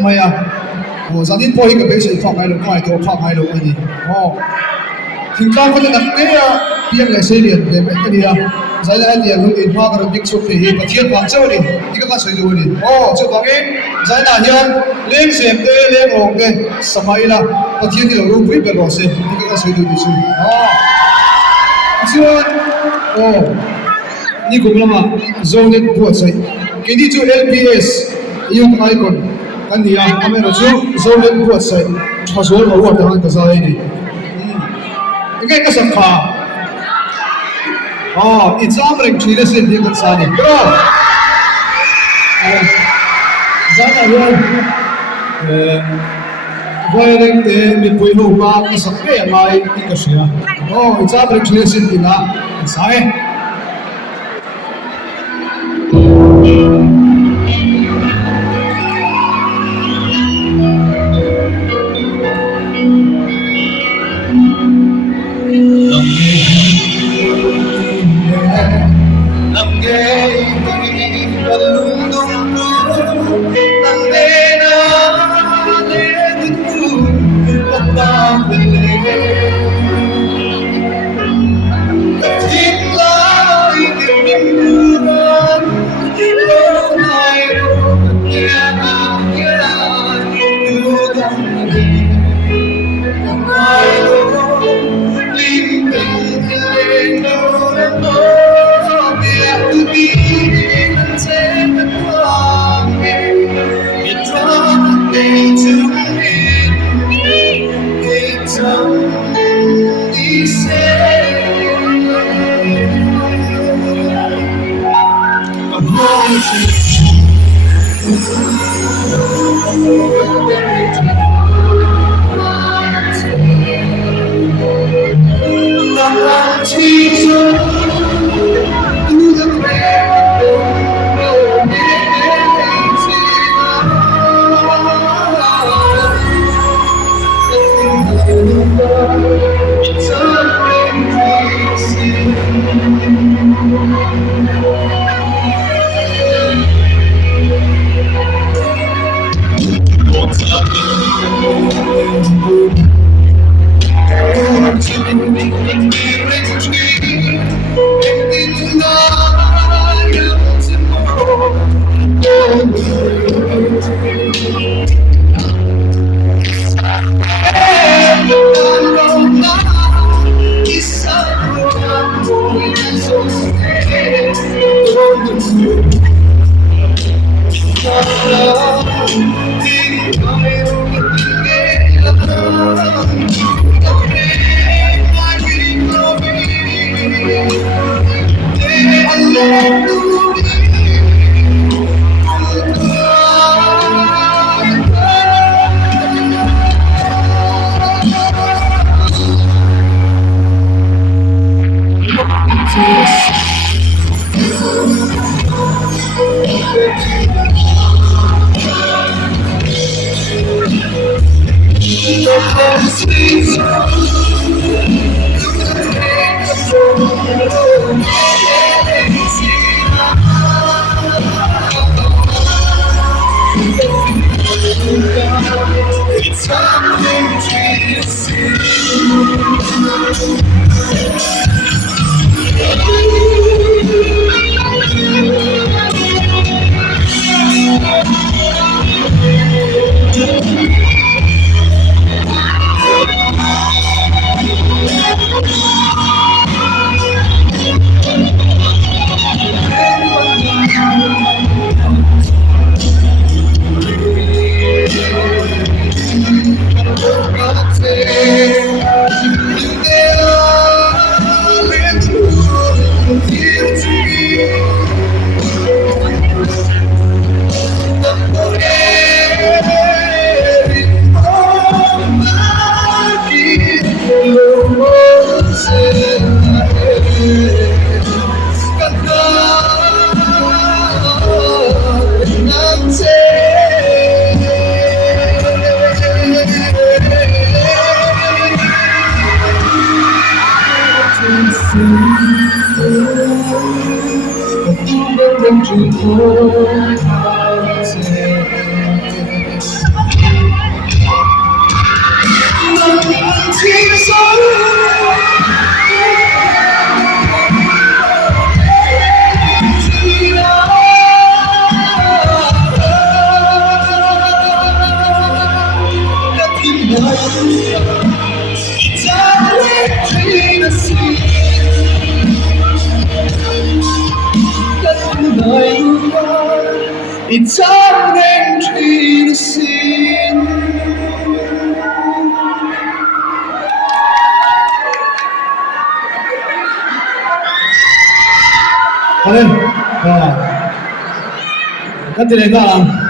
mày à gia đình bố cái bây giờ phong hai lục ngoài tôi phong hai lục anh đi thỉnh thoảng có thể đặt cái tiền lại xây điện để cái gì à giải lại tiền lúc in hoa cái big shop thì hiện thiên hoàng châu đi thì các sử dụng đi cho bằng cái giải là hiện lên xem cái lên ổn cái samai là cái thiên thì là lúc quý cái gì thì các sử dụng đi chứ chưa ni cũng lama zone buat sai kini chu LPS yung icon kaniya kamera chu zone buat sai hazol award han ka sai ni ingai ka sakha exam rank chile se dia ka sai ni bro zana yon vai rank te mi pui ho ba ka sakre mai ka sia exam rank chile se dia sai It's something to see. Vale, cái tiền này ta làm